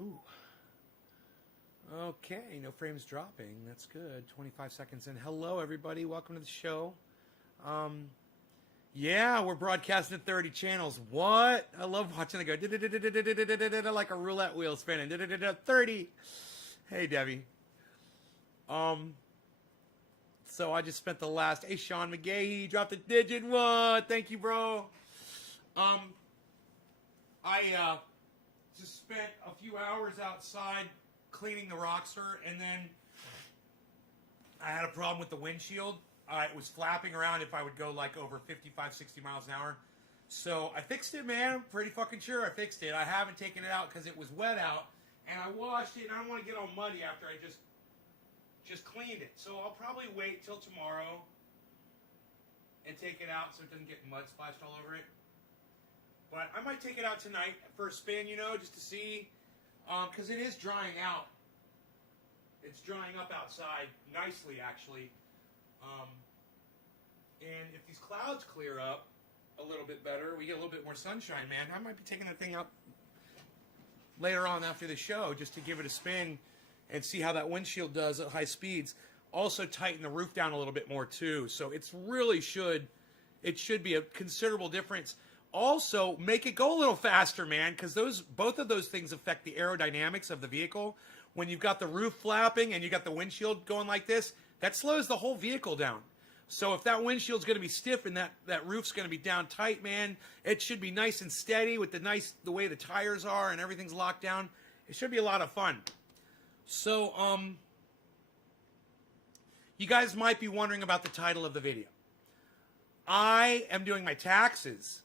Ooh. Okay, no frames dropping. That's good. 25 seconds in. Hello, everybody. Welcome to the show. Yeah, we're broadcasting at 30 channels. What? I love watching it go like a roulette wheel spinning. 30. Hey, Debbie. So I just spent the last. Hey, Sean McGahee, dropped a digit. What? Thank you, bro. I just spent a few hours outside cleaning the Rockster, and then I had a problem with the windshield. It was flapping around if I would go like over 55, 60 miles an hour. So I fixed it, man. I'm pretty fucking sure I fixed it. I haven't taken it out because it was wet out, and I washed it, and I don't want to get all muddy after I just cleaned it. So I'll probably wait till tomorrow and take it out so it doesn't get mud splashed all over it. But I might take it out tonight for a spin, you know, just to see, because it is drying out. It's drying up outside nicely, actually. And if these clouds clear up a little bit better, we get a little bit more sunshine, man. I might be taking that thing up later on after the show just to give it a spin and see how that windshield does at high speeds. Also tighten the roof down a little bit more too. So it should be a considerable difference. Also, make it go a little faster, man, because both of those things affect the aerodynamics of the vehicle. When you've got the roof flapping and you got the windshield going like this, that slows the whole vehicle down. So if that windshield's going to be stiff and that roof's going to be down tight, man, it should be nice and steady with the way the tires are and everything's locked down. It should be a lot of fun. So, you guys might be wondering about the title of the video. I am doing my taxes,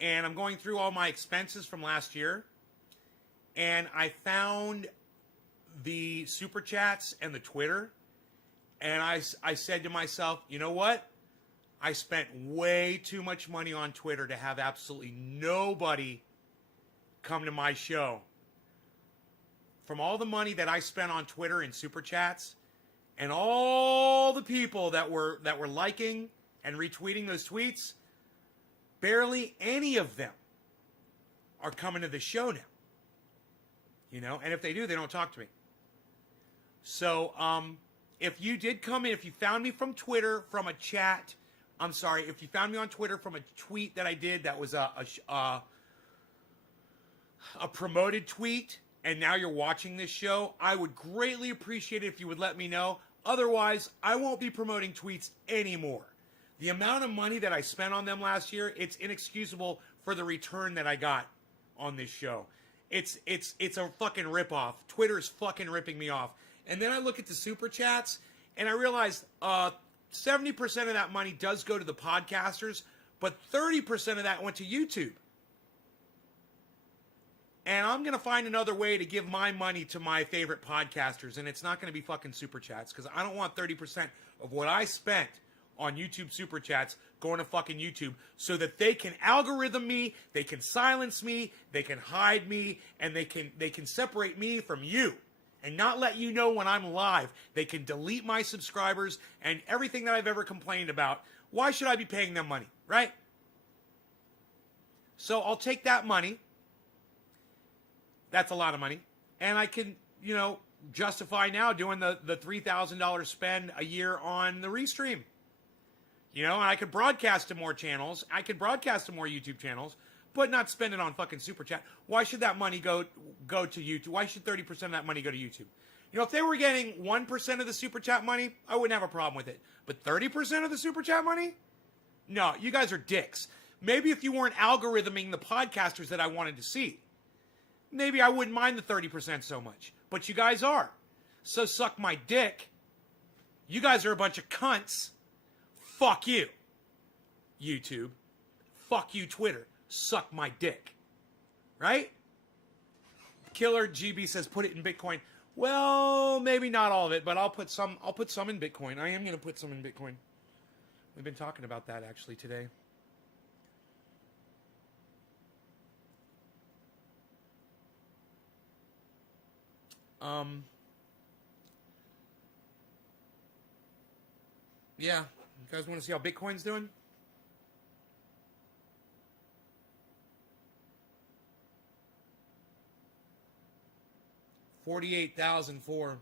and I'm going through all my expenses from last year, and I found the Super Chats and the Twitter, and I said to myself, you know what? I spent way too much money on Twitter to have absolutely nobody come to my show. From all the money that I spent on Twitter and Super Chats, and all the people that were liking and retweeting those tweets, barely any of them are coming to the show now. You know, and if they do, they don't talk to me. So, if you did come in, if you found me from Twitter, from a chat, if you found me on Twitter from a tweet that I did that was a promoted tweet, and now you're watching this show, I would greatly appreciate it if you would let me know. Otherwise, I won't be promoting tweets anymore. The amount of money that I spent on them last year, it's inexcusable for the return that I got on this show. It's a fucking ripoff. Twitter's fucking ripping me off. And then I look at the Super Chats, and I realize 70% of that money does go to the podcasters, but 30% of that went to YouTube. And I'm going to find another way to give my money to my favorite podcasters, and it's not going to be fucking Super Chats, because I don't want 30% of what I spent on YouTube Super Chats going to fucking YouTube so that they can algorithm me, they can silence me, they can hide me, and they can separate me from you and not let you know when I'm live. They can delete my subscribers and everything that I've ever complained about. Why should I be paying them money, right? So I'll take that money. That's a lot of money. And I can, justify now doing the $3,000 spend a year on the Restream. And I could broadcast to more channels. I could broadcast to more YouTube channels, but not spend it on fucking Super Chat. Why should that money go to YouTube? Why should 30% of that money go to YouTube? If they were getting 1% of the Super Chat money, I wouldn't have a problem with it. But 30% of the Super Chat money? No, you guys are dicks. Maybe if you weren't algorithming the podcasters that I wanted to see, maybe I wouldn't mind the 30% so much. But you guys are. So suck my dick. You guys are a bunch of cunts. Fuck you, YouTube. Fuck you, Twitter. Suck my dick. Right? Killer GB says put it in Bitcoin. Well, maybe not all of it, but I'll put some in Bitcoin. I am going to put some in Bitcoin. We've been talking about that actually today. Yeah. You guys want to see how Bitcoin's doing? 48,004.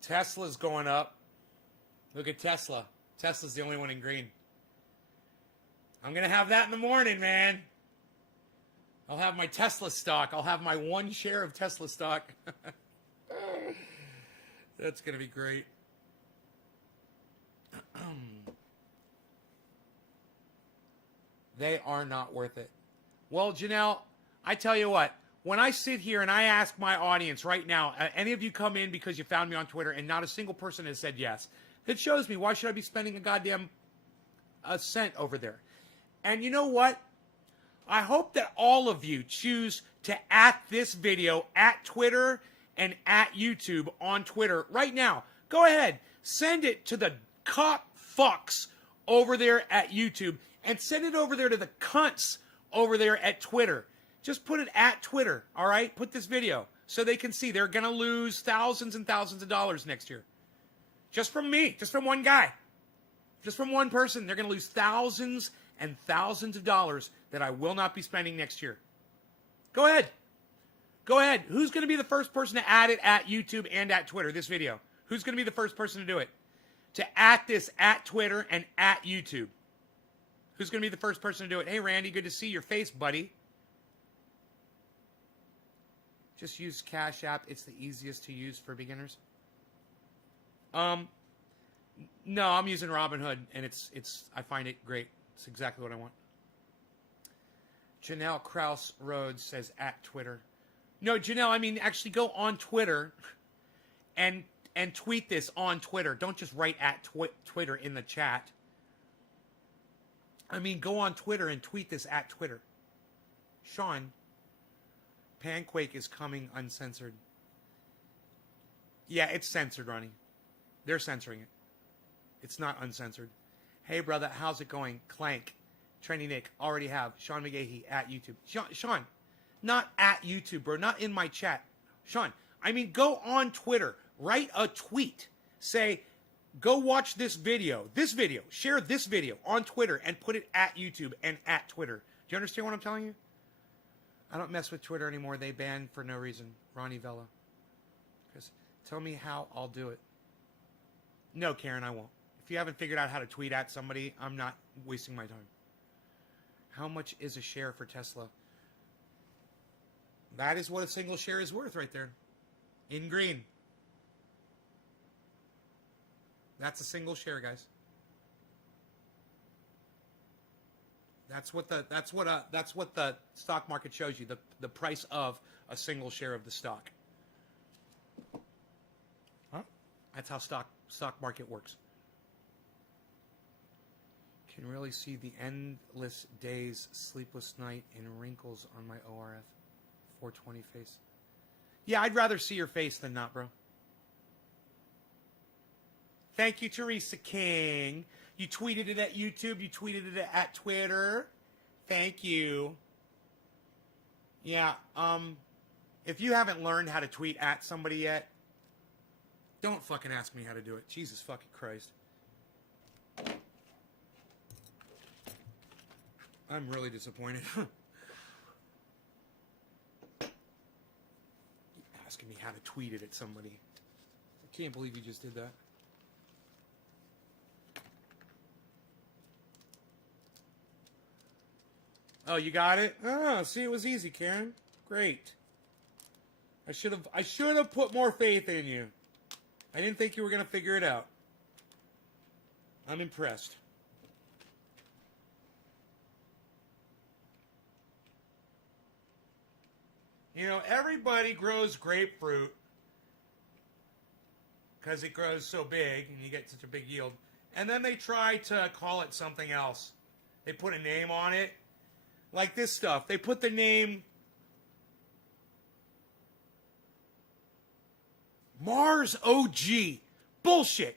Tesla's going up. Look at Tesla. Tesla's the only one in green. I'm going to have that in the morning, man. I'll have my Tesla stock. I'll have my 1 share of Tesla stock. That's going to be great. They are not worth it. Well, Janelle, I tell you what. When I sit here and I ask my audience right now, any of you come in because you found me on Twitter and not a single person has said yes, that shows me why should I be spending a cent over there? And you know what? I hope that all of you choose to at this video at Twitter and at YouTube on Twitter right now. Go ahead. Send it to the cop fucks over there at YouTube and send it over there to the cunts over there at Twitter. Just put it at Twitter, all right? Put this video so they can see they're going to lose thousands and thousands of dollars next year. Just from me, just from one guy, just from one person. They're going to lose thousands and thousands of dollars that I will not be spending next year. Go ahead. Go ahead. Who's going to be the first person to add it at YouTube and at Twitter, this video? Who's going to be the first person to do it? To at this at Twitter and at YouTube. Who's going to be the first person to do it? Hey, Randy, good to see your face, buddy. Just use Cash App. It's the easiest to use for beginners. No, I'm using Robinhood, and I find it great. It's exactly what I want. Janelle Krause Rhodes says at Twitter. No, Janelle, I mean actually go on Twitter and tweet this on Twitter. Don't just write at Twitter in the chat. I mean, go on Twitter and tweet this at Twitter. Sean, Panquake is coming uncensored. Yeah, it's censored, Ronnie. They're censoring it. It's not uncensored. Hey, brother, how's it going? Clank, Trendy Nick, already have. Sean McGahee at YouTube. Sean, not at YouTube, bro. Not in my chat. Sean, I mean, go on Twitter. Write a tweet. Say, go watch this video. Share this video on Twitter and put it at YouTube and at Twitter. Do you understand what I'm telling you? I don't mess with Twitter anymore. They ban for no reason. Ronnie Vella. Tell me how I'll do it. No, Karen, I won't. If you haven't figured out how to tweet at somebody, I'm not wasting my time. How much is a share for Tesla? That is what a single share is worth right there. In green. That's a single share, guys. That's what the stock market shows you, the price of a single share of the stock. Huh? That's how stock market works. Can really see the endless days, sleepless night, and wrinkles on my ORF 420 face. Yeah, I'd rather see your face than not, bro. Thank you, Teresa King. You tweeted it at YouTube. You tweeted it at Twitter. Thank you. Yeah, if you haven't learned how to tweet at somebody yet, don't fucking ask me how to do it. Jesus fucking Christ. I'm really disappointed. Asking me how to tweet it at somebody. I can't believe you just did that. Oh, you got it? Oh, see, it was easy, Karen. Great. I should have put more faith in you. I didn't think you were going to figure it out. I'm impressed. You know, everybody grows grapefruit because it grows so big and you get such a big yield. And then they try to call it something else. They put a name on it. Like this stuff. They put the name Mars OG. Bullshit.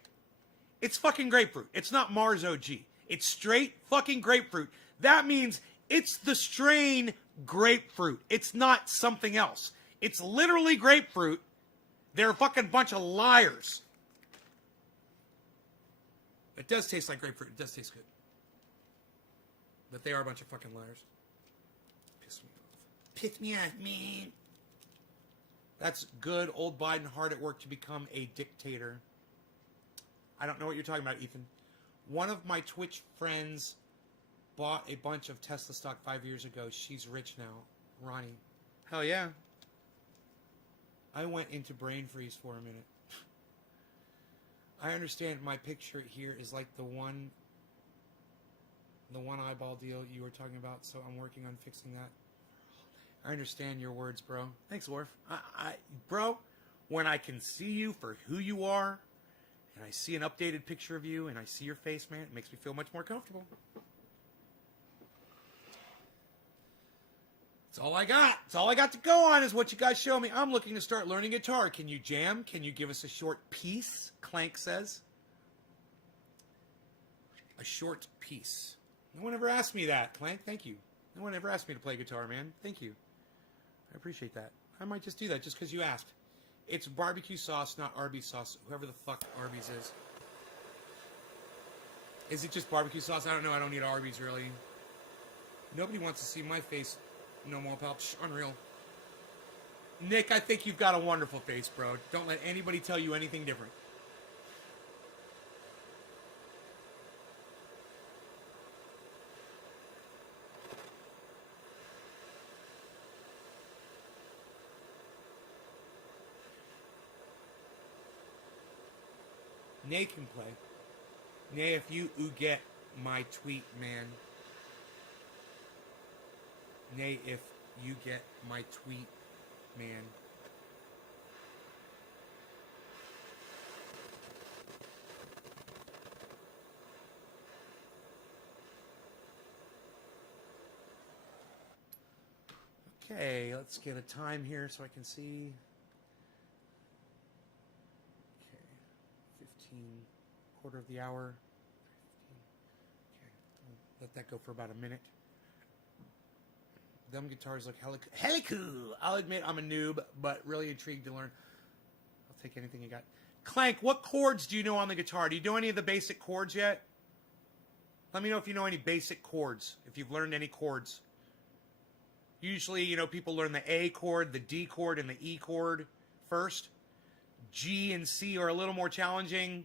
It's fucking grapefruit. It's not Mars OG. It's straight fucking grapefruit. That means it's the strain grapefruit. It's not something else. It's literally grapefruit. They're a fucking bunch of liars. It does taste like grapefruit. It does taste good. But they are a bunch of fucking liars. Piss me off. Piss me off, man. That's good. Old Biden hard at work to become a dictator. I don't know what you're talking about, Ethan. One of my Twitch friends bought a bunch of Tesla stock 5 years ago. She's rich now. Ronnie. Hell yeah. I went into brain freeze for a minute. I understand my picture here is like the one eyeball deal you were talking about, so I'm working on fixing that. I understand your words, bro. Thanks, Worf. Bro, when I can see you for who you are, and I see an updated picture of you, and I see your face, man, it makes me feel much more comfortable. That's all I got. That's all I got to go on is what you guys show me. I'm looking to start learning guitar. Can you jam? Can you give us a short piece? Clank says. A short piece. No one ever asked me that, Clank. Thank you. No one ever asked me to play guitar, man. Thank you. I appreciate that. I might just do that just because you asked. It's barbecue sauce, not Arby's sauce. Whoever the fuck Arby's is. Is it just barbecue sauce? I don't know. I don't eat Arby's, really. Nobody wants to see my face. No more, pal. Unreal. Nick, I think you've got a wonderful face, bro. Don't let anybody tell you anything different. Nay can play. Nay, if you get my tweet, man. Nay, if you get my tweet, man. Okay, let's get a time here so I can see. Okay, 15, quarter of the hour. 15. Okay, let that go for about a minute. Them guitars look hella cool. I'll admit I'm a noob, but really intrigued to learn. I'll take anything you got. Clank, what chords do you know on the guitar? Do you know any of the basic chords yet? Let me know if you know any basic chords, if you've learned any chords. Usually, you know, people learn the A chord, the D chord, and the E chord first. G and C are a little more challenging.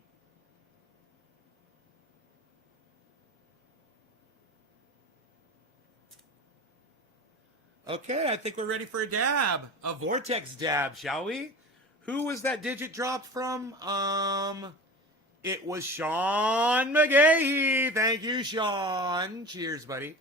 Okay, I think we're ready for a dab. A vortex dab, shall we? Who was that digit dropped from? It was Sean McGahee. Thank you, Sean. Cheers, buddy.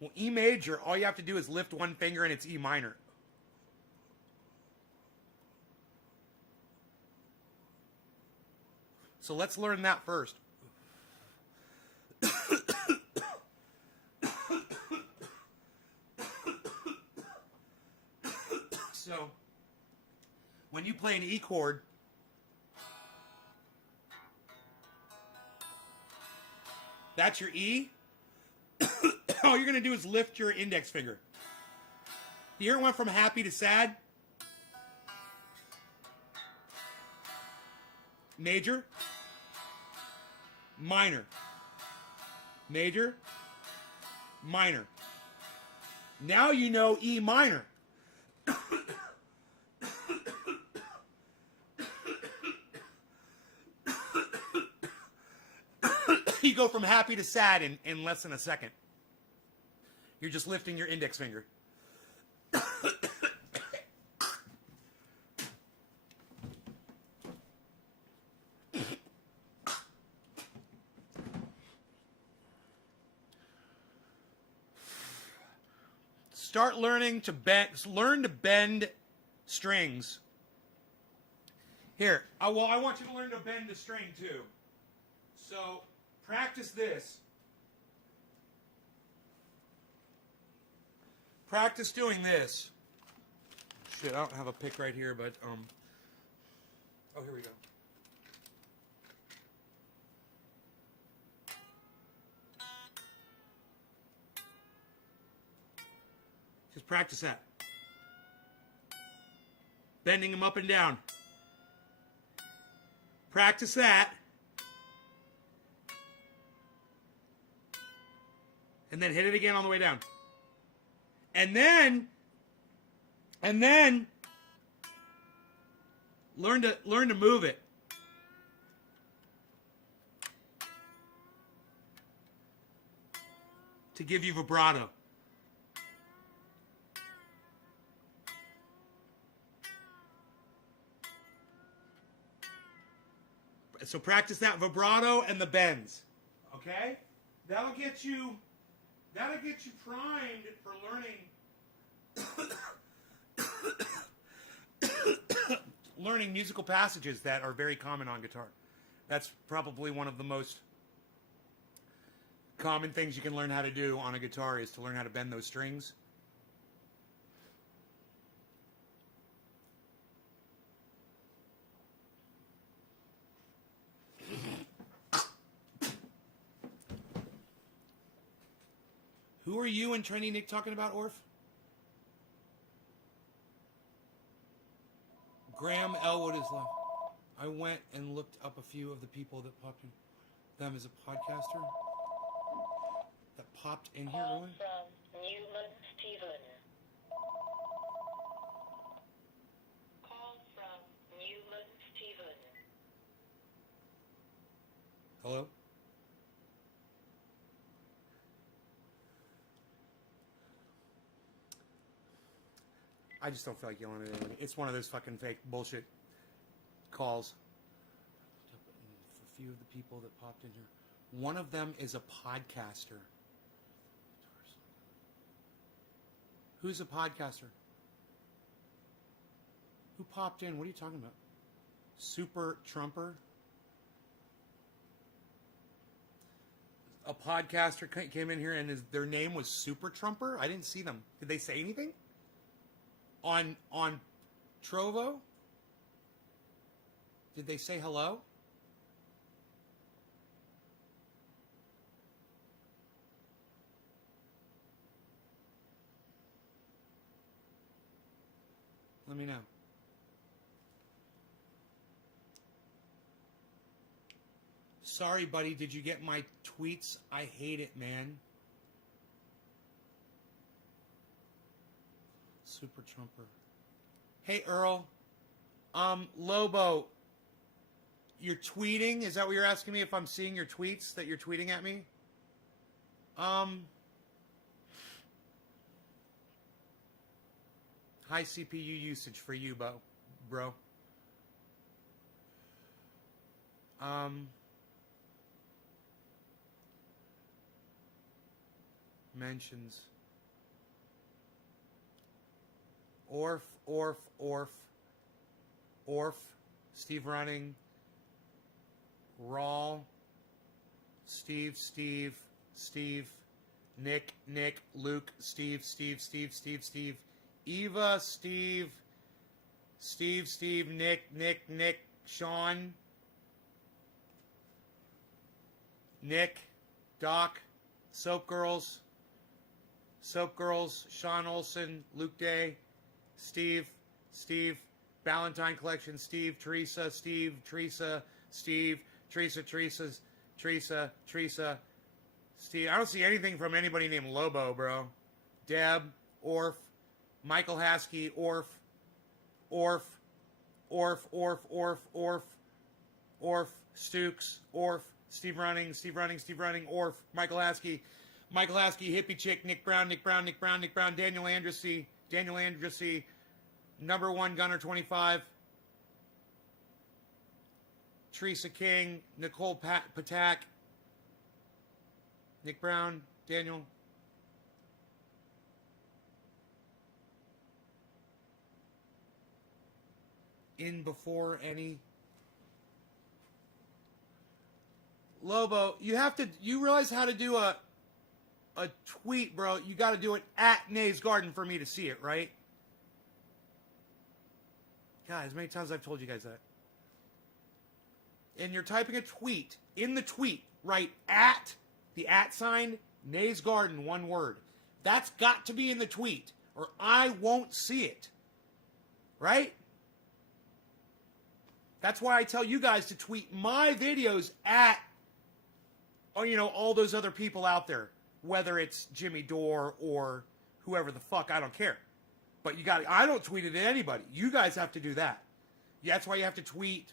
Well, E major, all you have to do is lift one finger and it's E minor. So let's learn that first. So, when you play an E chord, that's your E. All you're going to do is lift your index finger. You hear it went from happy to sad? Major. Minor. Major. Minor. Now you know E minor. You go from happy to sad in less than a second. You're just lifting your index finger. start learning to learn to bend strings. Here, I want you to learn to bend the string too. So practice this. Practice doing this. Shit, I don't have a pick right here, but oh, here we go. Just practice that. Bending them up and down. Practice that. And then hit it again on the way down. And then learn to move it. To give you vibrato. So practice that vibrato and the bends. Okay? That'll get you primed for learning musical passages that are very common on guitar. That's probably one of the most common things you can learn how to do on a guitar is to learn how to bend those strings. Who are you and Trendy Nick talking about, Orf? Graham Elwood is left. I went and looked up a few of the people that popped in. Them as a podcaster that popped in here earlier. From Newman Stephen. Call from Newman Stephen. Hello? I just don't feel like yelling at anyone. It's one of those fucking fake bullshit calls. For a few of the people that popped in here. One of them is a podcaster. Who's a podcaster? Who popped in? What are you talking about? Super Trumper? A podcaster came in here and their name was Super Trumper? I didn't see them. Did they say anything? On Trovo? Did they say hello? Let me know. Sorry, buddy. Did you get my tweets? I hate it, man. Super Trumper. Hey, Earl. Lobo. You're tweeting? Is that what you're asking me? If I'm seeing your tweets that you're tweeting at me? High CPU usage for you, bro. Mentions. Orf. Steve Running. Rawl. Steve. Nick. Luke. Steve. Eva. Steve. Nick. Sean. Nick. Doc. Soap Girls. Sean Olson. Luke Day. Steve, Valentine Collection, Steve, Teresa, Steve, Teresa, Steve, Teresa, Steve. I don't see anything from anybody named Lobo, bro. Deb, Orf, Michael Haskey, Orf, Stukes, Orf, Steve Running, Orf, Michael Haskey, Hippie Chick, Nick Brown, Daniel Andressy, number one Gunner 25, Teresa King, Nicole Patak, Nick Brown, Daniel. in before any. Lobo, you realize how to do a tweet, bro. You got to do it at Nays Garden for me to see it, right? God, as many times as I've told you guys that. And you're typing a tweet. In the tweet, write at, the at sign, Nays Garden, one word. That's got to be in the tweet, or I won't see it. Right? That's why I tell you guys to tweet my videos at, all those other people out there. Whether it's Jimmy Dore or whoever the fuck, I don't care. But I don't tweet it at anybody. You guys have to do that. Yeah, that's why you have to tweet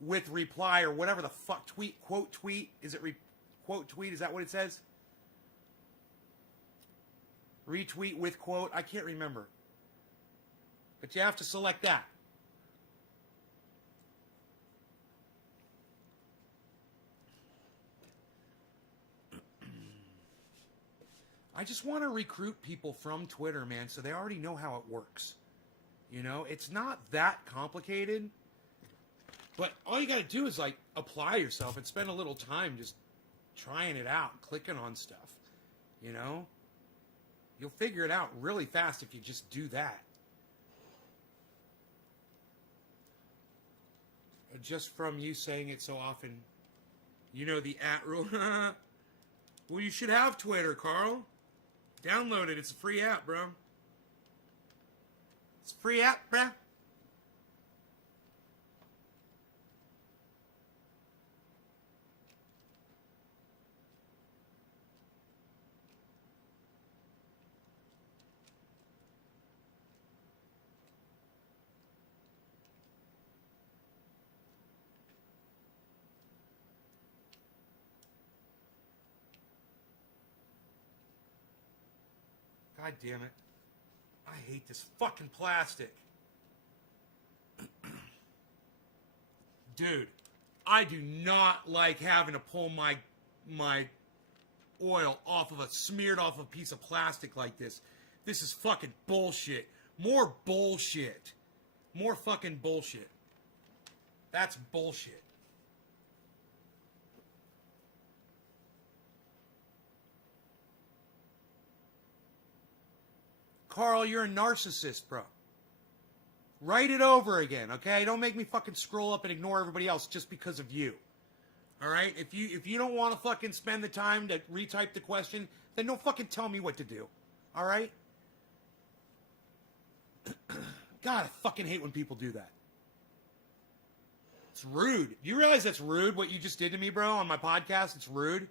with reply or whatever the fuck. Quote tweet. Is it quote tweet? Is that what it says? Retweet with quote. I can't remember. But you have to select that. I just want to recruit people from Twitter, man, so they already know how it works. It's not that complicated. But all you got to do is, apply yourself and spend a little time just trying it out, clicking on stuff. You'll figure it out really fast if you just do that. Just from you saying it so often, the at rule. Well, you should have Twitter, Carl. Download it. It's a free app, bro. It's a free app, bro. God damn it. I hate this fucking plastic. Dude, I do not like having to pull my oil smeared off a piece of plastic like this. This is fucking bullshit. More bullshit. More fucking bullshit. That's bullshit. Carl, you're a narcissist, bro. Write it over again, okay? Don't make me fucking scroll up and ignore everybody else just because of you. All right? If you don't want to fucking spend the time to retype the question, then don't fucking tell me what to do. All right? God, I fucking hate when people do that. It's rude. Do you realize that's rude, what you just did to me, bro, on my podcast? It's rude.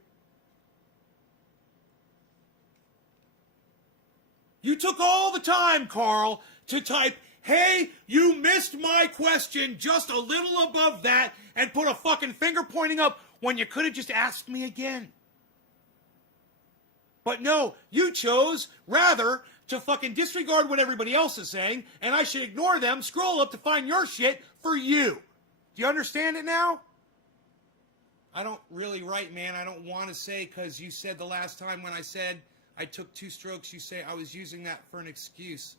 You took all the time, Carl, to type, hey, you missed my question just a little above that, and put a fucking finger pointing up when you could have just asked me again. But no, you chose, rather, to fucking disregard what everybody else is saying, and I should ignore them, scroll up to find your shit for you. Do you understand it now? I don't really write, man. I don't want to say, because you said the last time when I said I took 2 strokes, you say I was using that for an excuse.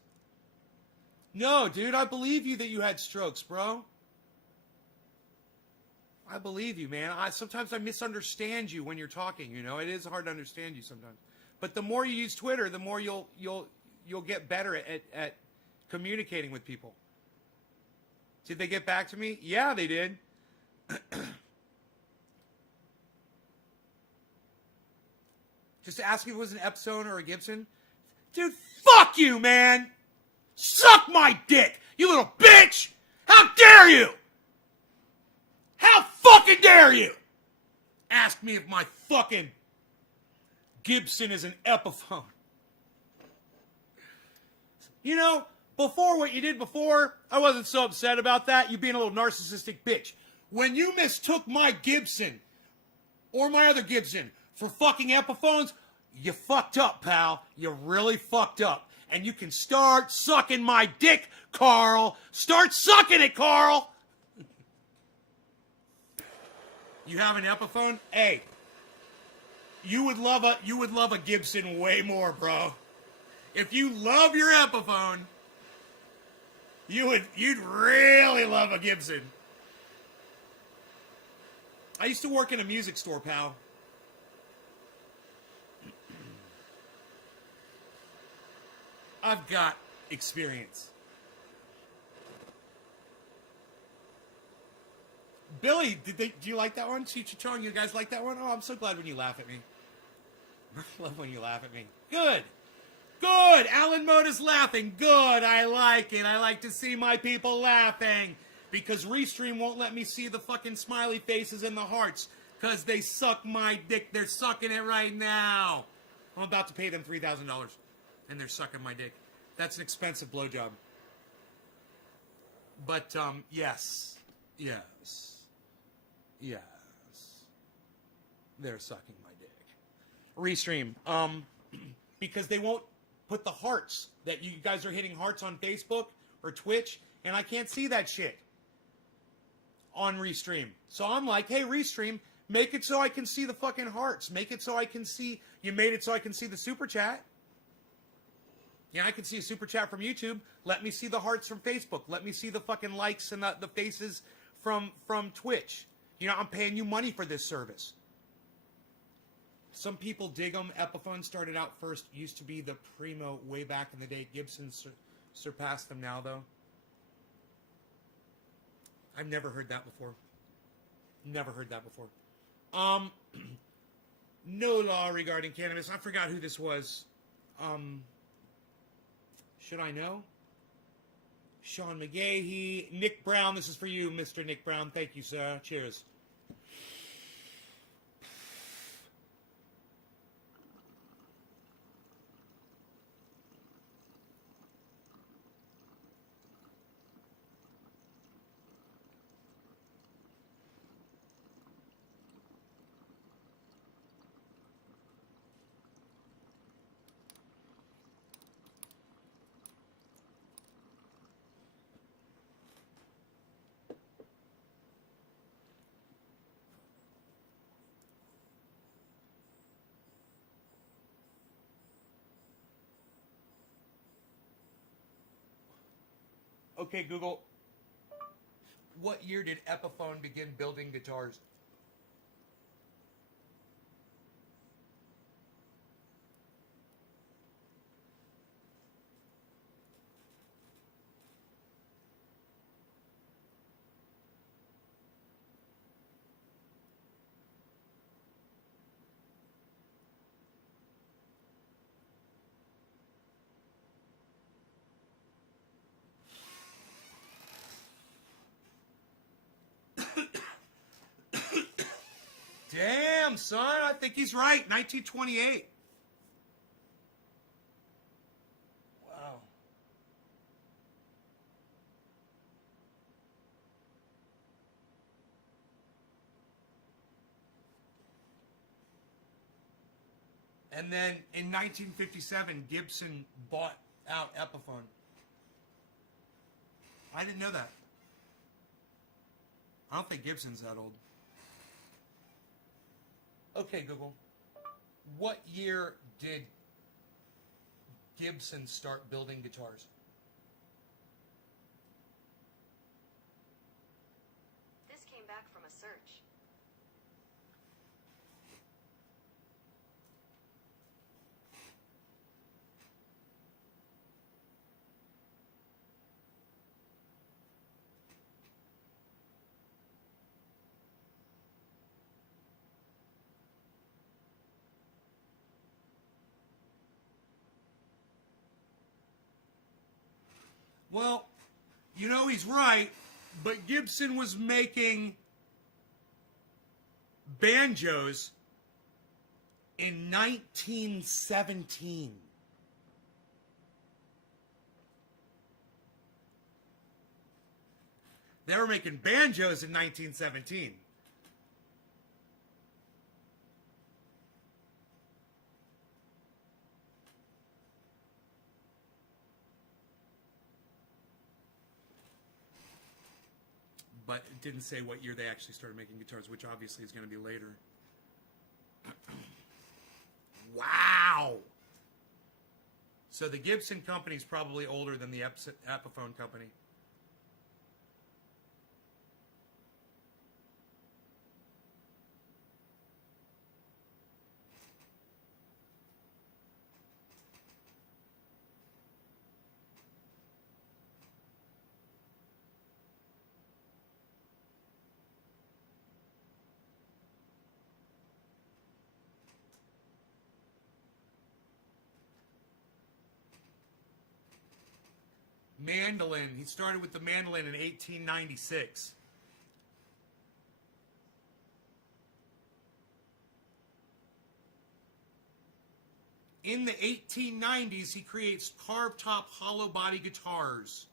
No, dude, I believe you that you had strokes, bro. I believe you, man. Sometimes I misunderstand you when you're talking, It is hard to understand you sometimes. But the more you use Twitter, the more you'll get better at communicating with people. Did they get back to me? Yeah, they did. Just ask me if it was an Epson or a Gibson. Dude, fuck you, man! Suck my dick, you little bitch! How dare you! How fucking dare you! Ask me if my fucking Gibson is an Epiphone. Before what you did before, I wasn't so upset about that. You being a little narcissistic bitch. When you mistook my Gibson or my other Gibson for fucking Epiphones, you fucked up, pal. You really fucked up. And you can start sucking my dick, Carl. Start sucking it, Carl. You have an Epiphone? Hey, you would love a Gibson way more, bro. If you love your Epiphone, You'd really love a Gibson. I used to work in a music store, pal. I've got experience. Billy, do you like that one? Cheech Chong, you guys like that one? Oh, I'm so glad when you laugh at me. I love when you laugh at me. Good. Good. Alan Moda's laughing. Good. I like it. I like to see my people laughing. Because Restream won't let me see the fucking smiley faces and the hearts. Because they suck my dick. They're sucking it right now. I'm about to pay them $3,000. And they're sucking my dick. That's an expensive blowjob. But, yes. Yes. Yes. They're sucking my dick. Restream. Because they won't put the hearts that you guys are hitting hearts on Facebook or Twitch, and I can't see that shit on Restream. So I'm like, hey, Restream, make it so I can see the fucking hearts. Make it so I can see, you made it so I can see the super chat. Yeah, I can see a super chat from YouTube. Let me see the hearts from Facebook. Let me see the fucking likes and the faces from Twitch. You know, I'm paying you money for this service. Some people dig them. Epiphone started out first. Used to be the primo way back in the day. Gibson surpassed them now, though. I've never heard that before. Never heard that before. No law regarding cannabis. I forgot who this was. Should I know? Sean McGahee. Nick Brown. This is for you, Mr. Nick Brown. Thank you, sir. Cheers. Okay, Google. What year did Epiphone begin building guitars? Damn, son, I think he's right. 1928. Wow. And then in 1957, Gibson bought out Epiphone. I didn't know that. I don't think Gibson's that old. Okay, Google. What year did Gibson start building guitars? This came back from a search. Well, you know he's right, but Gibson was making banjos in 1917. They were making banjos in 1917. But it didn't say what year they actually started making guitars, which obviously is going to be later. Wow! So the Gibson company is probably older than the Epiphone company. Mandolin. He started with the mandolin in 1896. In the 1890s, he creates carved top hollow body guitars.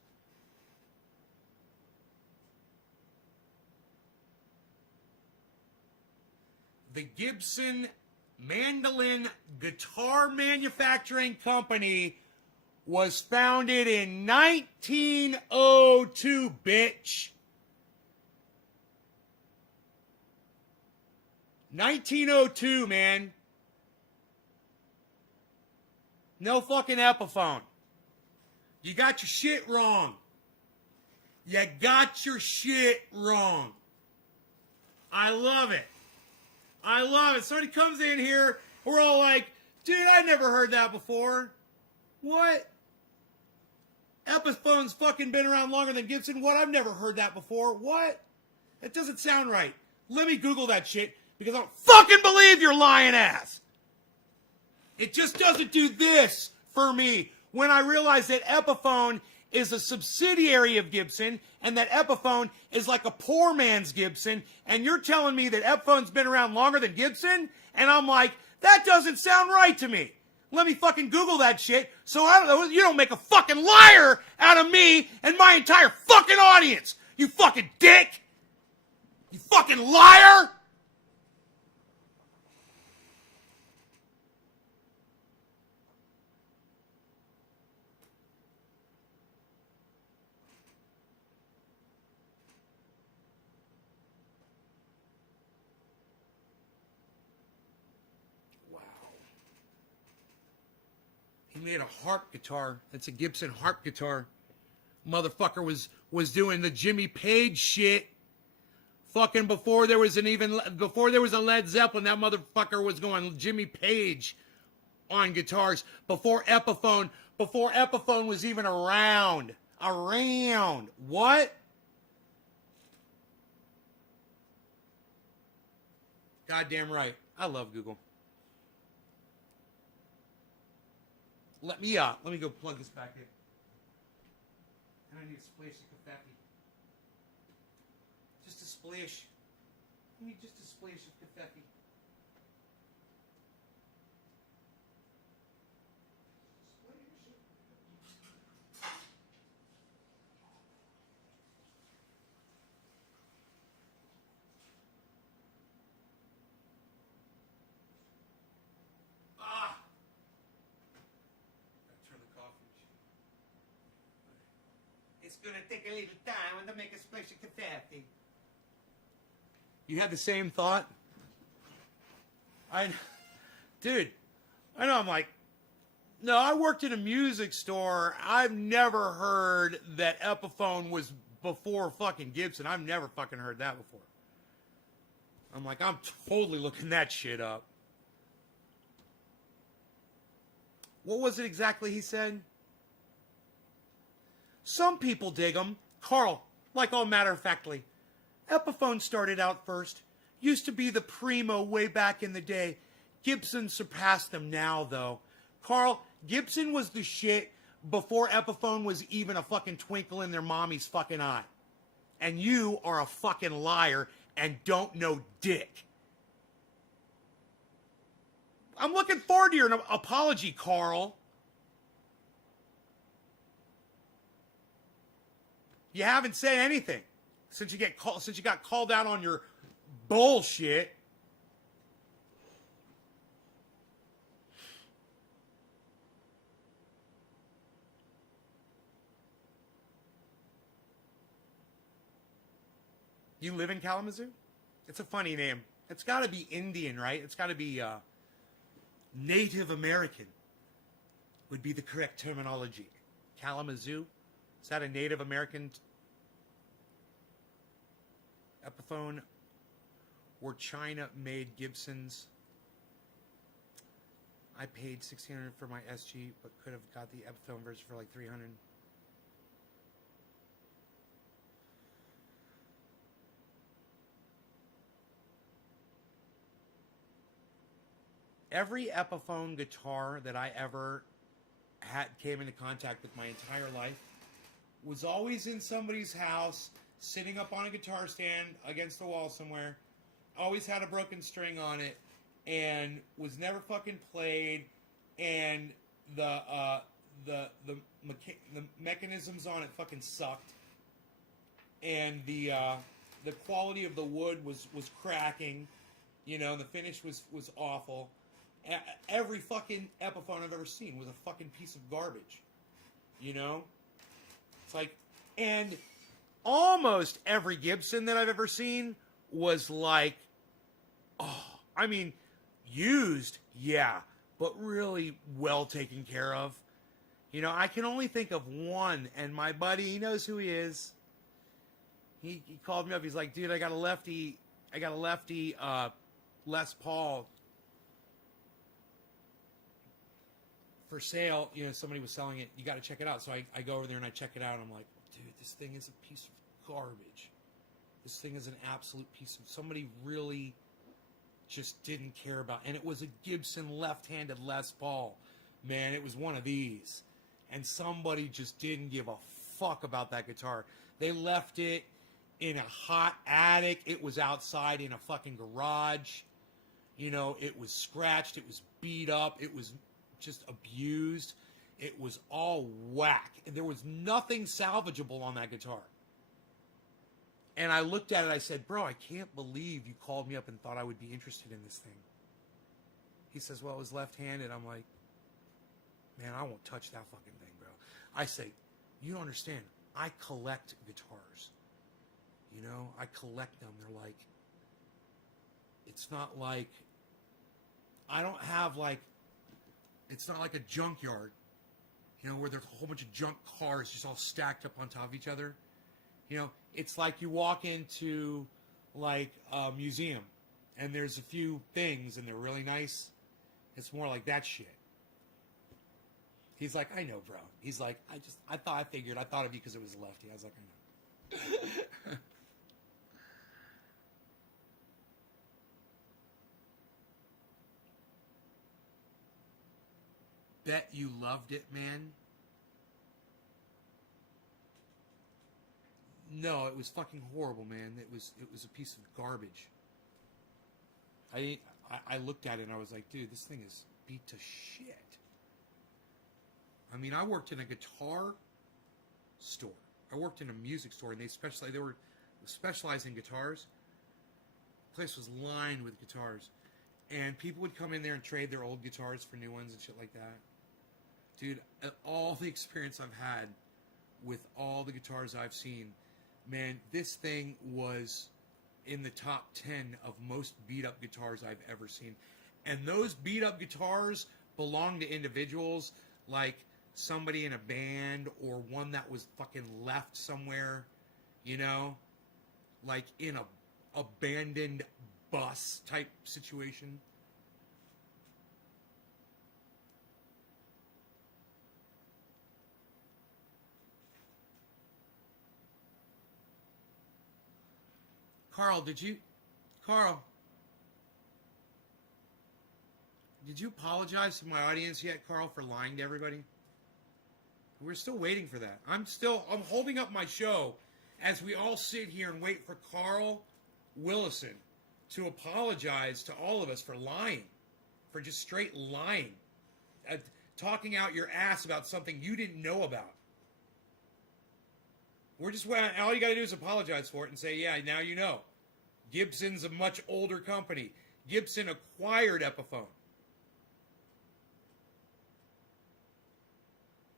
The Gibson Mandolin Guitar Manufacturing Company was founded in 1902, bitch. 1902, man. No fucking Epiphone. You got your shit wrong. You got your shit wrong. I love it. I love it. Somebody comes in here, we're all like, dude, I never heard that before. What? Epiphone's fucking been around longer than Gibson? What? I've never heard that before. What? That doesn't sound right. Let me Google that shit because I don't fucking believe your lying ass. It just doesn't do this for me when I realize that Epiphone is a subsidiary of Gibson and that Epiphone is like a poor man's Gibson, and you're telling me that Epiphone's been around longer than Gibson? And I'm like, that doesn't sound right to me. Let me fucking Google that shit so I don't know, you don't make a fucking liar out of me and my entire fucking audience. You fucking dick. You fucking liar. He made a harp guitar. It's a Gibson harp guitar. Motherfucker was doing the Jimmy Page shit. Fucking before there was a Led Zeppelin, that motherfucker was going Jimmy Page on guitars. Before Epiphone was even around. What? Goddamn right. I love Google. Let me go plug this back in. And I need a splash of confetti. Just a splash. I need just a splash of confetti. It's gonna take a little time to make a splash of confetti. You had the same thought? Dude, I know. I'm like, no, I worked in a music store. I've never heard that Epiphone was before fucking Gibson. I've never fucking heard that before. I'm like, I'm totally looking that shit up. What was it exactly he said? Some people dig them. Carl, like all matter-of-factly, Epiphone started out first. Used to be the primo way back in the day. Gibson surpassed them now, though. Carl, Gibson was the shit before Epiphone was even a fucking twinkle in their mommy's fucking eye. And you are a fucking liar and don't know dick. I'm looking forward to your apology, Carl. You haven't said anything since you got called out on your bullshit. You live in Kalamazoo? It's a funny name. It's got to be Indian, right? It's got to be Native American would be the correct terminology. Kalamazoo? Is that a Native American Epiphone or China made Gibsons? I paid $1,600 for my SG, but could have got the Epiphone version for like $300. Every Epiphone guitar that I ever came into contact with my entire life was always in somebody's house, sitting up on a guitar stand against the wall somewhere. Always had a broken string on it, and was never fucking played. And the mechanisms on it fucking sucked. And the quality of the wood was cracking. You know, the finish was awful. Every fucking Epiphone I've ever seen was a fucking piece of garbage. You know? It's like, and almost every Gibson that I've ever seen was like, oh, I mean, used, yeah, but really well taken care of. You know, I can only think of one, and my buddy, he knows who he is. He called me up. He's like, dude, I got a lefty Les Paul for sale. You know, somebody was selling it. You got to check it out. So I go over there and I check it out. And I'm like, dude, this thing is a piece of garbage. This thing is an absolute piece of... Somebody really just didn't care about... And it was a Gibson left-handed Les Paul. Man, it was one of these. And somebody just didn't give a fuck about that guitar. They left it in a hot attic. It was outside in a fucking garage. You know, it was scratched. It was beat up. It was just abused. It was all whack. And there was nothing salvageable on that guitar. And I looked at it. I said, bro, I can't believe you called me up and thought I would be interested in this thing. He says, well, it was left-handed. I'm like, man, I won't touch that fucking thing, bro. I say, you don't understand. I collect guitars. You know, I collect them. They're like, it's not like, I don't have like, it's not like a junkyard, you know, where there's a whole bunch of junk cars just all stacked up on top of each other. You know, it's like you walk into like a museum and there's a few things and they're really nice. It's more like that shit. He's like, I know, bro. He's like, I thought of you because it was a lefty. I was like, I know. Bet you loved it, man. No, it was fucking horrible, man. It was a piece of garbage. I looked at it and I was like, dude, this thing is beat to shit. I mean, I worked in a guitar store. I worked in a music store, and they were specialized in guitars. The place was lined with guitars, and people would come in there and trade their old guitars for new ones and shit like that. Dude, all the experience I've had with all the guitars I've seen, man, this thing was in the top 10 of most beat-up guitars I've ever seen. And those beat-up guitars belong to individuals like somebody in a band or one that was fucking left somewhere, you know, like in a abandoned bus type situation. Carl, did you apologize to my audience yet, Carl, for lying to everybody? We're still waiting for that. I'm holding up my show as we all sit here and wait for Carl Willison to apologize to all of us for lying, for just straight lying, talking out your ass about something you didn't know about. All you got to do is apologize for it and say, yeah, now you know. Gibson's a much older company. Gibson acquired Epiphone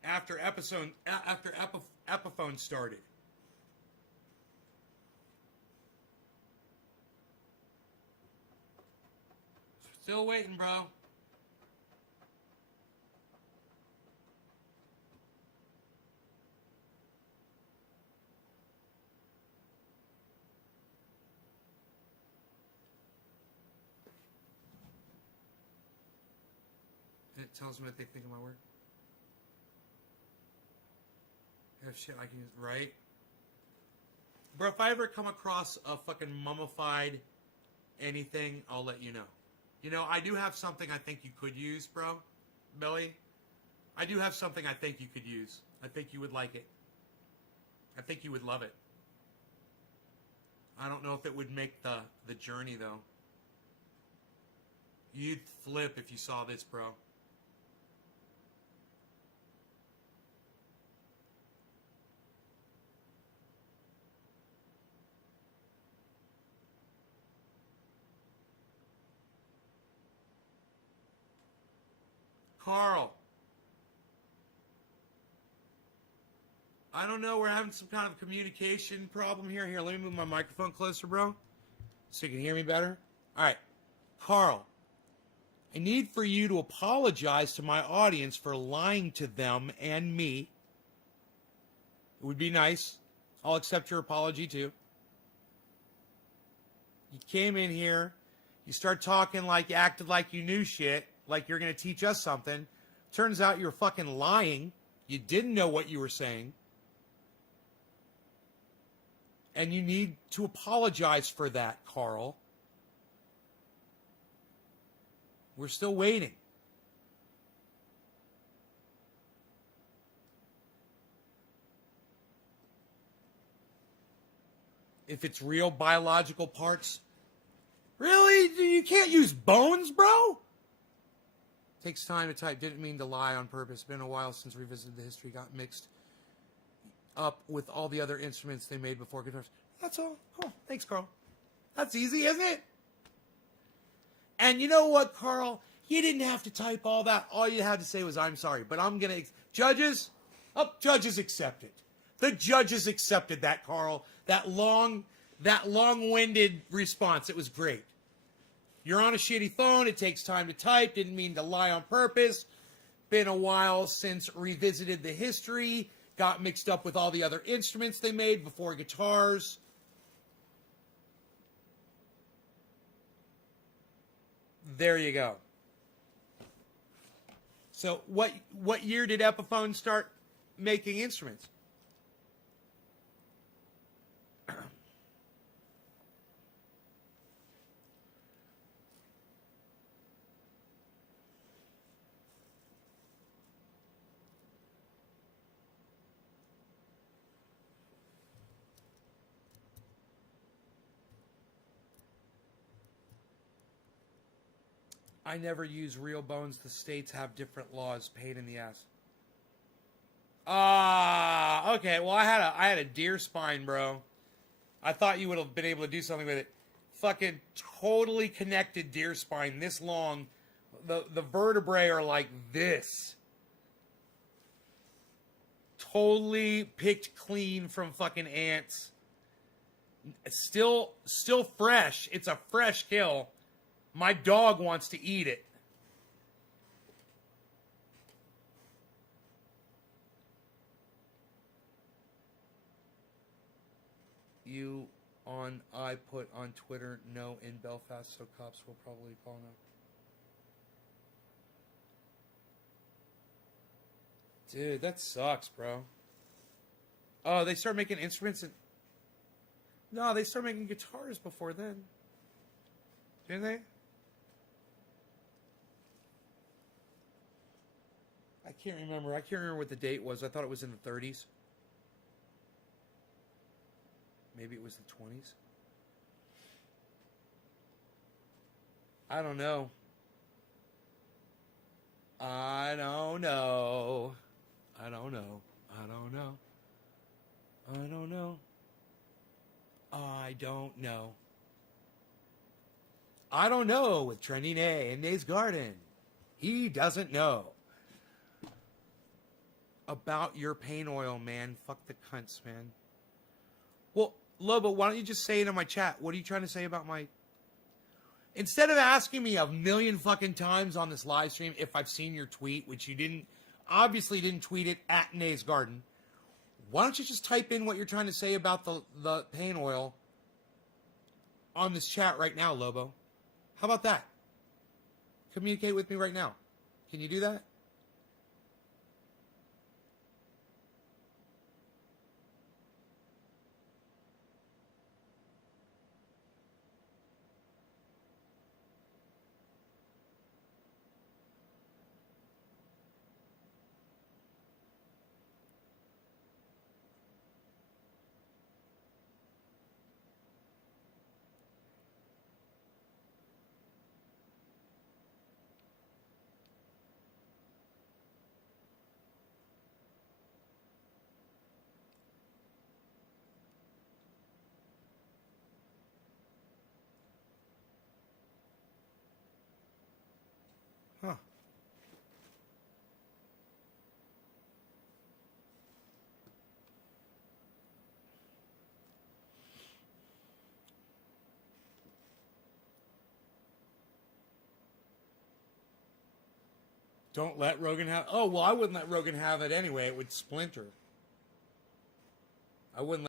after Epiphone started. Still waiting, bro. It tells me what they think of my work. If shit I can use, right? Bro, if I ever come across a fucking mummified anything, I'll let you know. You know, I do have something I think you could use, bro. Billy. I do have something I think you could use. I think you would like it. I think you would love it. I don't know if it would make the journey, though. You'd flip if you saw this, bro. Carl. I don't know. We're having some kind of communication problem here. Here, let me move my microphone closer, bro, so you can hear me better. All right. Carl, I need for you to apologize to my audience for lying to them and me. It would be nice. I'll accept your apology, too. You came in here. You start talking like you acted like you knew shit, like you're going to teach us something. Turns out you're fucking lying. You didn't know what you were saying. And you need to apologize for that, Carl. We're still waiting. If it's real biological parts. Really? You can't use bones, bro? Takes time to type. Didn't mean to lie on purpose. Been a while since revisited the history. Got mixed up with all the other instruments they made before guitars. That's all. Cool. Thanks, Carl. That's easy, isn't it? And you know what, Carl? You didn't have to type all that. All you had to say was, I'm sorry. But I'm going to... Judges? Oh, judges accepted. The judges accepted that, Carl. That long-winded response. It was great. You're on a shitty phone. It takes time to type. Didn't mean to lie on purpose. Been a while since revisited the history. Got mixed up with all the other instruments they made before guitars. There you go. So what year did Epiphone start making instruments? I never use real bones. The states have different laws. Pain in the ass. Ah, okay. Well, I had a deer spine, bro. I thought you would have been able to do something with it. Fucking totally connected deer spine, this long. The vertebrae are like this. Totally picked clean from fucking ants. Still fresh. It's a fresh kill. My dog wants to eat it. You on I put on Twitter no in Belfast, so cops will probably call now. Dude, that sucks, bro. Oh, they start making instruments and... No, they start making guitars before then. Didn't they? I can't remember. I can't remember what the date was. I thought it was in the 30s. Maybe it was the 20s. I don't know. I don't know. I don't know. I don't know. I don't know. I don't know. I don't know with Trendy Nay in Nay's Garden. He doesn't know. About your pain oil, man. Fuck the cunts, man. Well, Lobo, why don't you just say it in my chat? What are you trying to say about my... Instead of asking me a million fucking times on this live stream if I've seen your tweet, which you didn't, obviously didn't tweet it at Nay's Garden, why don't you just type in what you're trying to say about the pain oil on this chat right now, Lobo? How about that? Communicate with me right now. Can you do that? Don't let Rogan have. Oh well, I wouldn't let Rogan have it anyway. It would splinter. I wouldn't.